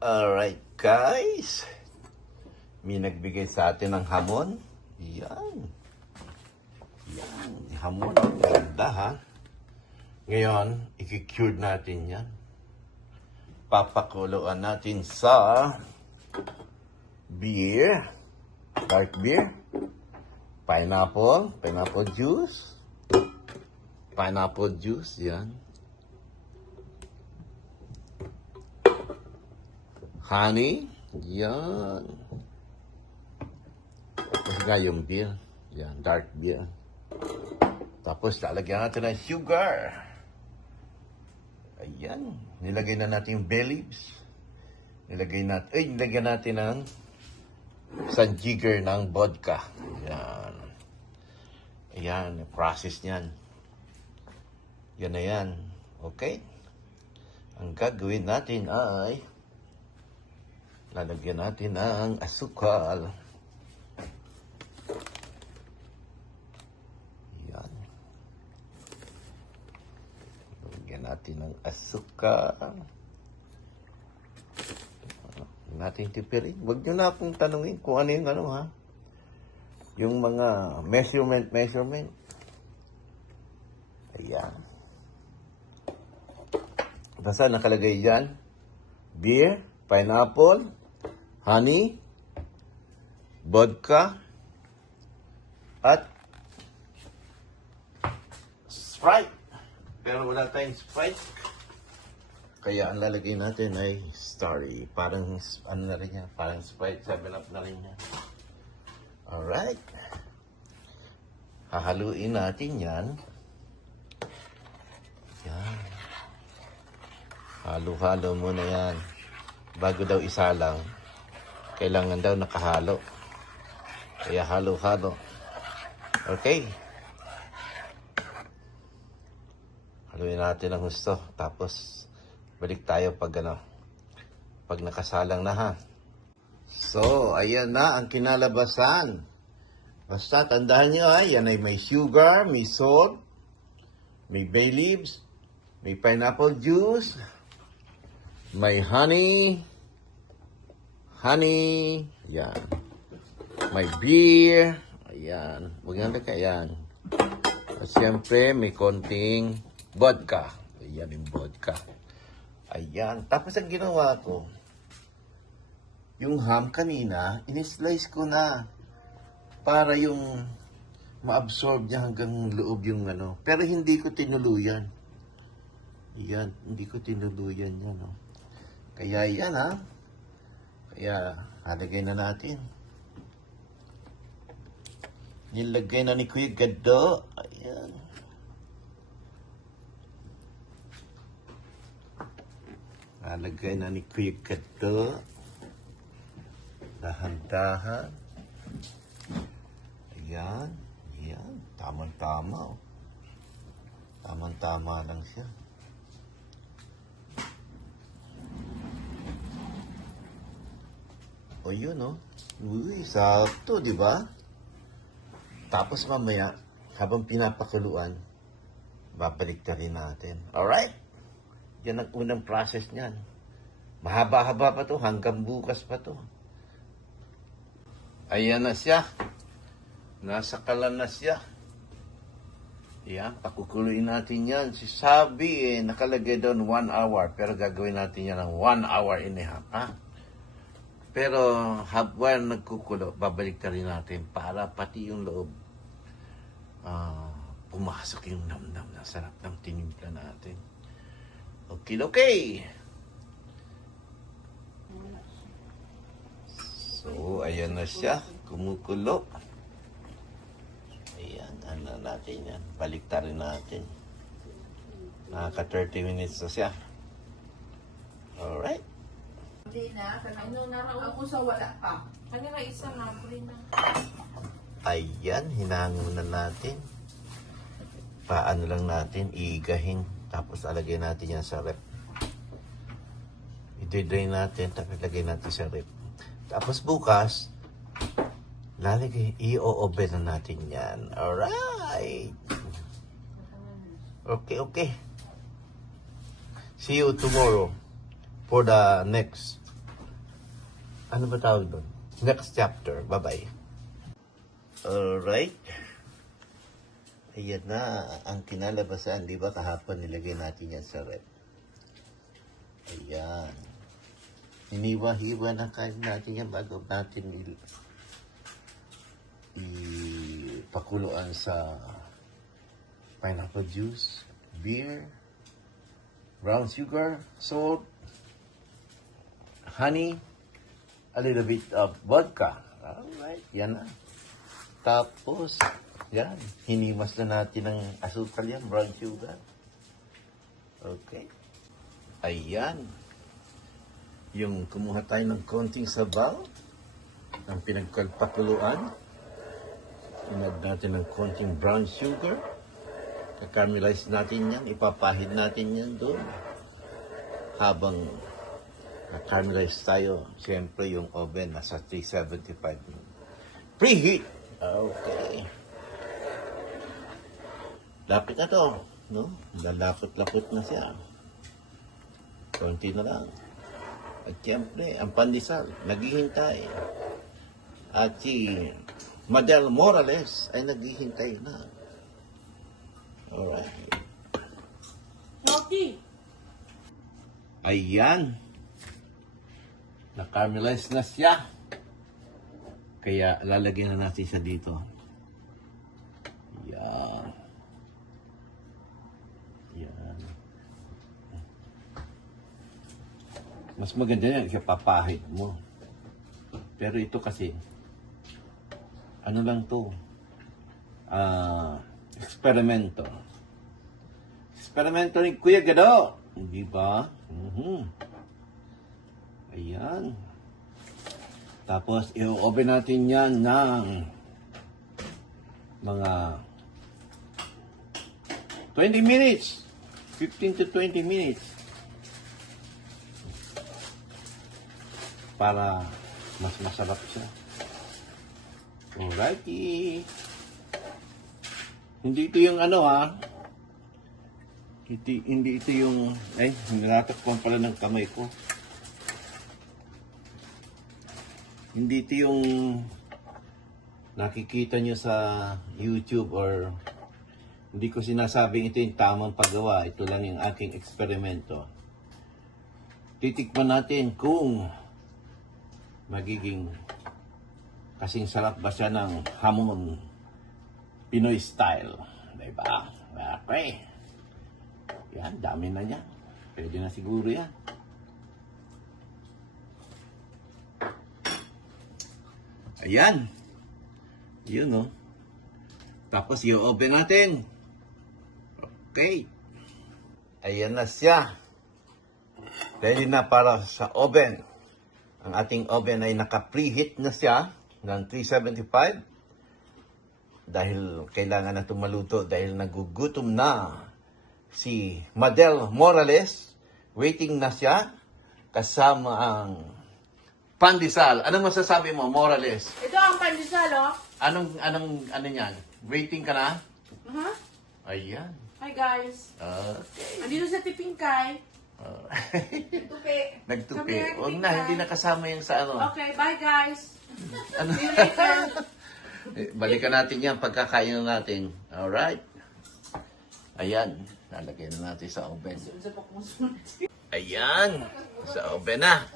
Alright guys, may nagbigay sa atin ng hamon. Yan. Hamon. Ganda ha. Ngayon, i-cured natin yan. Papakuluan natin sa beer. Dark beer. Pineapple juice. Pineapple juice, yan. Honey, yan. Tapos nga yung beer. Yan, dark beer. Tapos lalagyan natin ng sugar. Ayan. Nilagay na natin yung bay leaves. Nilagyan natin ng isang jigger ng vodka. Ayan. Ayan, process niyan. Yan na yan. Okay? Ang gagawin natin ay lalagyan natin ng asukal. Yan. Lalagyan natin ng asukal. Natin tipirin. Huwag nyo na akong tanungin kung ano yung ano ha. Yung mga measurement. Ayan. Basta nakalagay dyan. Beer, pineapple, honey, vodka, at Sprite. Pero wala tayong Sprite. Kaya ang lalagay natin ay Starry. Parang, ano na rin yan? Parang Sprite, 7-Up na rin yan. Alright. Hahaluin natin yan. Yan. Halo-halo muna yan. Bago daw isalang, kailangan daw nakahalo. Kaya halo-halo. Okay. Haluin natin ang gusto. Tapos, balik tayo pag nakasalang na ha. So, ayan na ang kinalabasan. Basta, tandaan nyo ha, yan ay may sugar, may salt, may bay leaves, may pineapple juice, may honey, yan. May beer, ayan. Huwag nga na yan. At siyempre, may konting vodka. Ayan yung vodka. Ayan. Tapos ang ginawa ko, yung ham kanina, in-slice ko na para yung ma-absorb niya hanggang loob yung ano. Pero hindi ko tinuluyan. Yan, hindi ko tinuluyan yan. No? Kaya yan ha. Kaya halagay na natin. Nilagay na ni Kuya Gado. Ayan. Nalagay na ni Kuya Gado. Dahan-dahan. Ayan. Ayan. Tamang-tama. Tamang-tama lang siya. O yun, no? Uy, sakto, di ba? Tapos mamaya, habang pinapakuluan, babalik na rin natin. Alright? Yan ang unang process niyan. Mahaba-haba pa to, hanggang bukas pa to. Ayan na siya. Nasa kalan na siya. Yan, pakukuluin natin yan. Si Sabi, nakalagay doon 1 hour. Pero gagawin natin yan ng 1 hour and a half, ha? Pero habang nagkukulo, babalik na rin natin para pati yung loob pumasok yung namnam na sarap ng tinimpla natin. Okay. So, ayan na siya. Kumukulo. Ayan, ano natin yan. Balik na rin natin. Nakaka 30 minutes na siya. Alright. Hindi na, ako sa wala pa. Kanina isa nga, na. Ayan, hinangon na natin. Paano lang natin, iigahin. Tapos alagay natin yan sa rep. I-drain natin, tapos lagay natin sa rep. Tapos bukas, i-o-oven na natin yan. Alright. Okay. See you tomorrow for the next Ano ba tawag doon? Next chapter. Bye-bye. Alright. Ayan na ang kinalabasan. Di ba kahapon nilagay natin yan sa rep. Ayan. Hiniwa-hiwa na kain natin yan bago natin ipakuluan sa pineapple juice, beer, brown sugar, salt, honey, a little bit of vodka. Alright, yan na. Tapos, yan, hinimas na natin ng asukal yan, brown sugar. Okay. Ayan. Yung kumuha tayo ng konting sabaw, ang pinagpakuluan. Inag natin ng konting brown sugar. Kakamelize natin yan, ipapahid natin yan doon. Habang na-caramelize tayo, siyempre yung oven nasa 375. Preheat! Okay. Lapit na to, no? Lalapot-lapot na siya. Konti na lang. At siyempre, ang pandesal, naghihintay. At si Madel Morales ay naghihintay na. Alright. Loki! Ayan. Na-caramelize na siya. Kaya lalagyan na natin siya dito. Yan. Yan. Mas maganda yan siya papahid mo. Pero ito kasi, ano lang to? Eksperimento. Eksperimento ni Kuya Gado. Di ba? Ayan. Tapos, i-oven natin yan ng mga 20 minutes. 15 to 20 minutes. Para mas masarap siya. Alrighty. Hindi ito yung ano Hindi ito yung... Ay, nilatakpan pala ng kamay ko. Hindi ito yung nakikita nyo sa YouTube or hindi ko sinasabing ito yung tamang paggawa. Ito lang yung aking eksperimento. Titikman natin kung magiging kasing sarap ba siya ng hamon Pinoy style. Diba? Okay. Yan, dami na niya. Pwede na siguro yan. Ayan. Yun, no? Tapos, i-oven natin. Okay. Ayan na siya. Ready na para sa oven. Ang ating oven ay naka-preheat na siya ng 375. Dahil kailangan na maluto dahil nagugutom na si Madel Morales. Waiting na siya kasama ang pandesal. Anong masasabi mo, Morales? Ito ang pandesal, oh. Ano yan? Waiting ka na? Ayan. Hi, guys. Okay. Andito sa Tipingkay. Tupi. Nagtupi. Kami Huwag na, hindi nakasama yung sa ano. Okay, bye, guys. Ano? See you later. Balikan natin yan pagkakain natin. Alright. Ayan. Lalagyan na natin sa oven. Ayan. Sa oven na.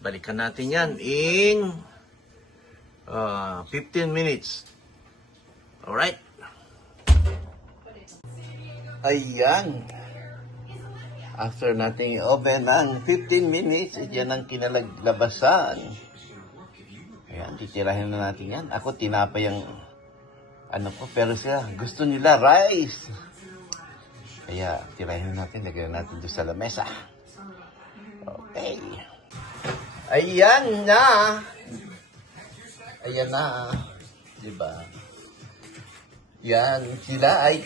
Balikan natin yan in 15 minutes. Alright. Ayan. After nating oven ng 15 minutes, yan ang kinalaglabasan. Ayan, titirahin na natin yan. Ako, tinapay yung ano ko, pero siya, gusto nila rice. Kaya, tirahin na natin, lagyan natin doon sa lamesa. Okay. Ayan na. Ayan na. Diba? Yan, sila ay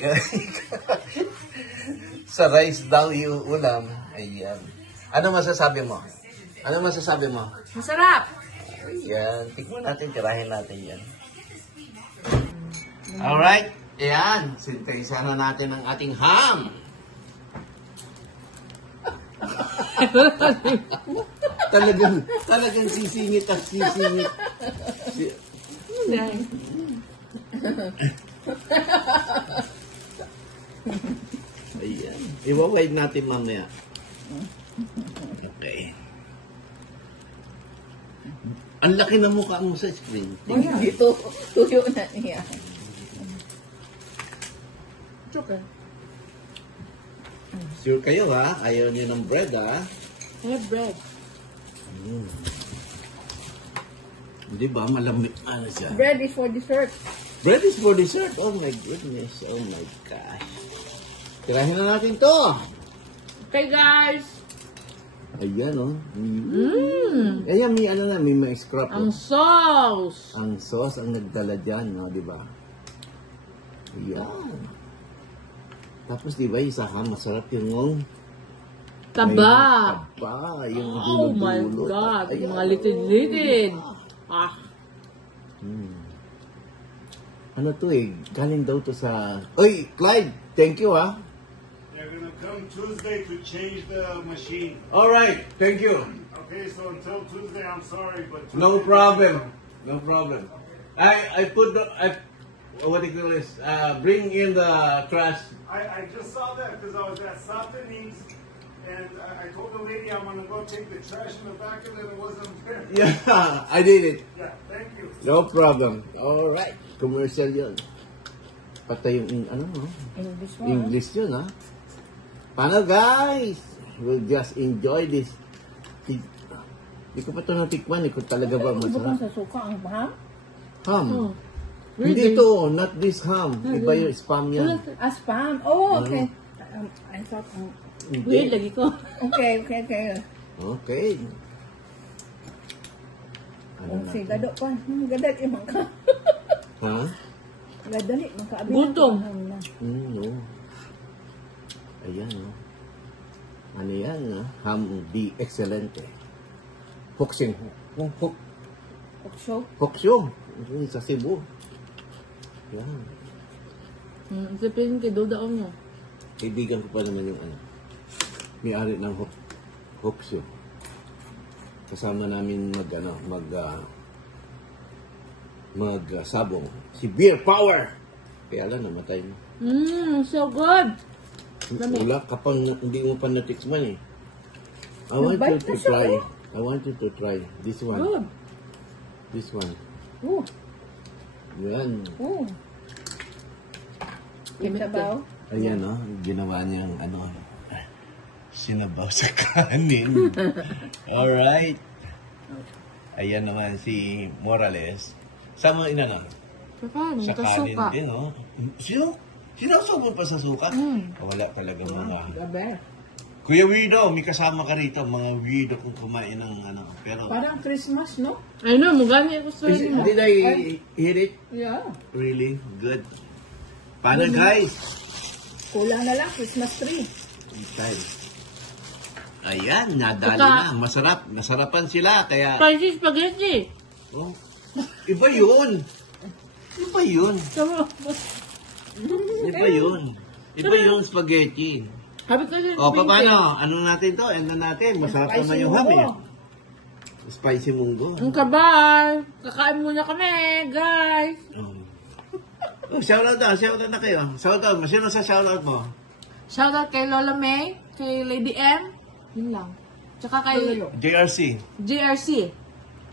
sa rice daw yung ulam. Ayan. Ano masasabi mo? Ano masasabi mo? Masarap. Ayan. Tikman natin, tirahin natin yan. Alright. Ayan. Sintaisa na natin ang ating ham. Talagang sisingit at sisingit. Ayan. Iwa-wide natin mamaya. Okay. Ang laki na mukha mo sa screen. Dito, tuyo na niya. It's okay. Sure kayo ha? Ayaw niyo ng bread ha? I have bread. Di ba? Malamig. Ano siya? Bread is for dessert. Bread is for dessert. Oh my goodness. Oh my gosh. Tirahin na natin to. Okay, guys. Ayan oh. Ayan, may ano na, may mga scrap. Ang Oh. sauce. Ang sauce ang nagdala dyan, no? Di ba? Ayan. Tapos di ba, isa ha, masarap yung Taba. taba, yung Oh my dulo-dulo. God. Ayan. Mga litid-litid. Ah. Ano to eh, galing daw to sa... Oy, Clyde, thank you ha. They're gonna come Tuesday to change the machine. Alright, thank you. Okay, so until Tuesday, I'm sorry, but Tuesday, No problem. No problem. I put the... what do you call this? Bring in the trash. I just saw that because I was at Satanese, and I told the lady I'm gonna go take the trash in the back of it. It wasn't there. Yeah, I did it. Yeah, thank you. No problem. Alright, commercial yun. Patay yung, ano, no? English one. English yun, ha? Paano, guys? We'll just enjoy this. Hindi ko pa ito natikman, kung talaga ba Bukan masarap. sa suka ang ham. Ham. Oh. Hindi to, not this ham. Iba yung spam yan. Spam. Oh, okay. I thought, Weird lagi ko. okay. Okay. Ano na? Okay, gado pa. Gadat imang ka. Ha? Gadali, makaabin. Gutom. No. Ayan, no? Ano yan, ha? Ham di excelente. Hoksing. Oksyo. Hoksyo. Sa Cebu. Yan. Sabihin kay Doda mo. Kaibigan ko pa naman yung ano. May-ari ng Hoksyo. Kasama namin sabong. Si Beer Power! Kaya lang, namatay mo. So good. Wala ka pang, hindi mo pa natikman eh. I want you Nabite to na siya, try. oh. I want you to try. This one. Good. This one. Oh, Yan. oh. Sabaw. Ayan, no? Ginawa niyang sinabaw sa kanin. Alright. Ayan naman si Morales. Saan mo inano? Paano? Sa kanin Nakasuka. din, no? Sinasubod pa sa suka? Wala talaga mga... Gabi. Kuya Weirdo, may kasama ka rito. Mga weirdo kung kumain ng Pero... Parang Christmas, no? I know, magani ako sa mo. Did I hear it? Yeah. Really? Good. Paano, guys? Kulang na lang, Christmas tree. Time. Ayan, nadali Saka- na. Masarap. Nasarapan sila. Kaya... Spicy spaghetti. Oh, iba yun. Iba yun. Iba yun. Iba yung spaghetti. Habi ko din. O, paano? Ano natin to? End na natin. Masarap naman yung ham eh. Spicy munggo. Ang kabal. Kakain muna kami, guys. Oh, shoutout na. Shoutout na kayo. Shoutout mo. Sino sa shoutout mo? Shoutout kay Lola May, kay Lady M. Yun lang. Tsaka kay JRC. JRC.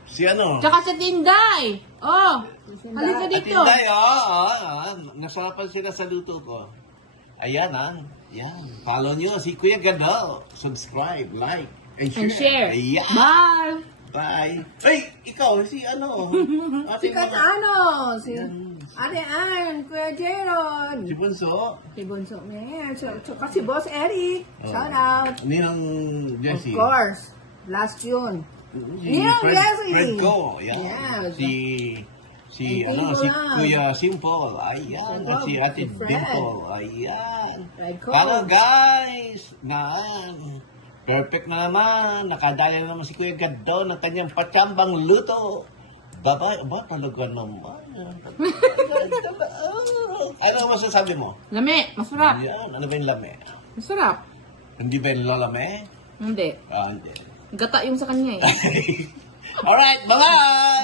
Si ano? Tsaka sa Tinday. Oh, halika dito. Atinday, nasarapan sila sa luto ko. Ayan, Yan. Follow nyo si Kuya Gado. Subscribe, like, and share. And share. Ayan. Bye. Bye. Ay, ikaw, si ano? Si Katano, si Ate Ann, Kuya Jeron. Si Bunso. Si Bunso Mayor. Tsaka si Boss Eric. Shout out. Ninang Of Jessie. course. Last yun. Si Yeah, Fred, Jessie. Fred Go. Ayan. Yeah. Si Simple. Kuya Simple. Ayan. At si Ate Si Fred. Dimple. Ayan. Fred Go. Hello guys. Perfect na naman. Nakadali na naman si Kuya Gado ng kanyang patsambang luto. Ba talaga naman. Ano masasabi mo? Lami, masarap. Ayan. Ano ba yung lame? Masarap. Hindi ba yung lalame? Hindi. Hindi. Gata yung sa kanya eh. Alright, bye-bye!